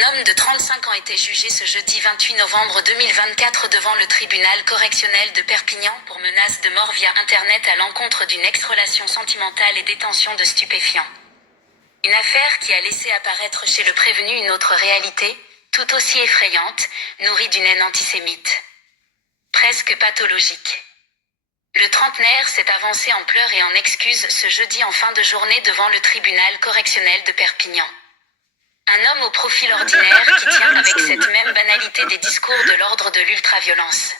Un homme de 35 ans était jugé ce jeudi 28 novembre 2024 devant le tribunal correctionnel de Perpignan pour menace de mort via Internet à l'encontre d'une ex-relation sentimentale et détention de stupéfiants. Une affaire qui a laissé apparaître chez le prévenu une autre réalité, tout aussi effrayante, nourrie d'une haine antisémite. Presque pathologique. Le trentenaire s'est avancé en pleurs et en excuses ce jeudi en fin de journée devant le tribunal correctionnel de Perpignan. Un homme au profil ordinaire qui tient avec cette même banalité des discours de l'ordre de l'ultraviolence.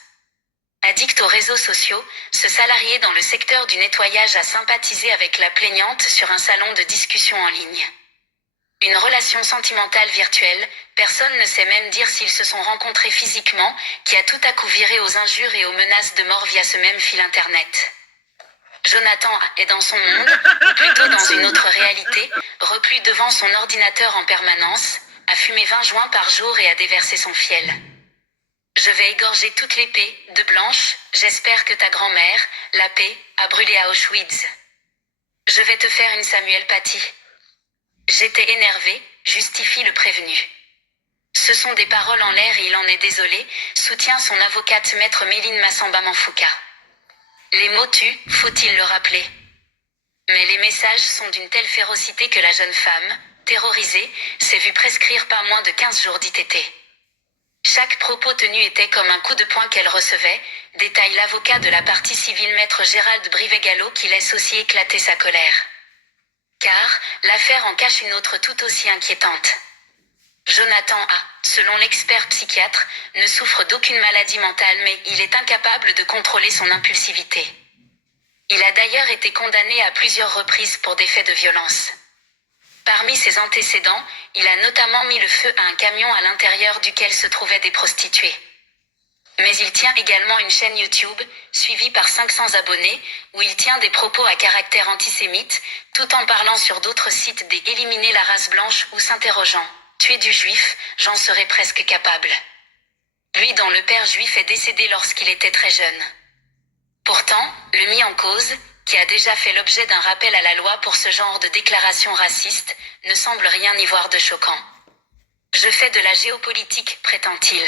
Addict aux réseaux sociaux, ce salarié dans le secteur du nettoyage a sympathisé avec la plaignante sur un salon de discussion en ligne. Une relation sentimentale virtuelle, personne ne sait même dire s'ils se sont rencontrés physiquement, qui a tout à coup viré aux injures et aux menaces de mort via ce même fil internet. Jonathan est dans son monde, ou plutôt dans une autre réalité, replu devant son ordinateur en permanence, a fumé 20 joints par jour et a déversé son fiel. Je vais égorger toutes les paix, de blanche, j'espère que ta grand-mère, la paix, a brûlé à Auschwitz. Je vais te faire une Samuel Paty. J'étais énervé, justifie le prévenu. Ce sont des paroles en l'air et il en est désolé, soutient son avocate maître Méline Massamba-Manfouka. Les mots tuent, faut-il le rappeler. Mais les messages sont d'une telle férocité que la jeune femme, terrorisée, s'est vue prescrire pas moins de 15 jours d'ITT. Chaque propos tenu était comme un coup de poing qu'elle recevait, détaille l'avocat de la partie civile maître Gérald Brivet-Gallo qui laisse aussi éclater sa colère. Car, l'affaire en cache une autre tout aussi inquiétante. Jonathan A., selon l'expert psychiatre, ne souffre d'aucune maladie mentale mais il est incapable de contrôler son impulsivité. Il a d'ailleurs été condamné à plusieurs reprises pour des faits de violence. Parmi ses antécédents, il a notamment mis le feu à un camion à l'intérieur duquel se trouvaient des prostituées. Mais il tient également une chaîne YouTube, suivie par 500 abonnés, où il tient des propos à caractère antisémite, tout en parlant sur d'autres sites des éliminer la race blanche ou s'interrogeant. Tuer du juif, j'en serais presque capable. Lui dont le père juif est décédé lorsqu'il était très jeune. Pourtant, le mis en cause, qui a déjà fait l'objet d'un rappel à la loi pour ce genre de déclaration raciste, ne semble rien y voir de choquant. Je fais de la géopolitique, prétend-il.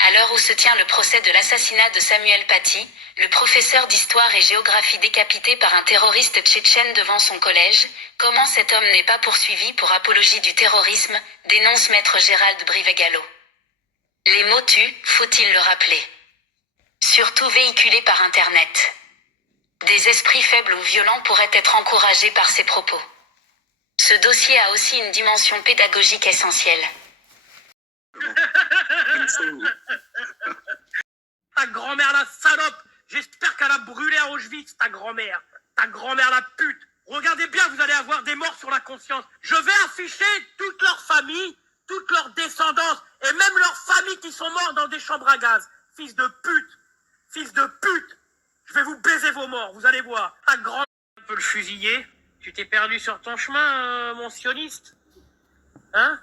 À l'heure où se tient le procès de l'assassinat de Samuel Paty, le professeur d'histoire et géographie décapité par un terroriste tchétchène devant son collège, comment cet homme n'est pas poursuivi pour apologie du terrorisme, dénonce maître Gérald Brivet-Gallo. Les mots tuent, faut-il le rappeler. Surtout véhiculés par Internet. Des esprits faibles ou violents pourraient être encouragés par ces propos. Ce dossier a aussi une dimension pédagogique essentielle. Ta grand-mère la salope, j'espère qu'elle a brûlé à Auschwitz, ta grand-mère la pute. Regardez bien, vous allez avoir des morts sur la conscience. Je vais afficher toute leur famille, toute leur descendance, et même leurs familles qui sont morts dans des chambres à gaz. Fils de pute, je vais vous baiser vos morts, vous allez voir. Ta grand-mère peut le fusiller. Tu t'es perdu sur ton chemin, mon sioniste. Hein?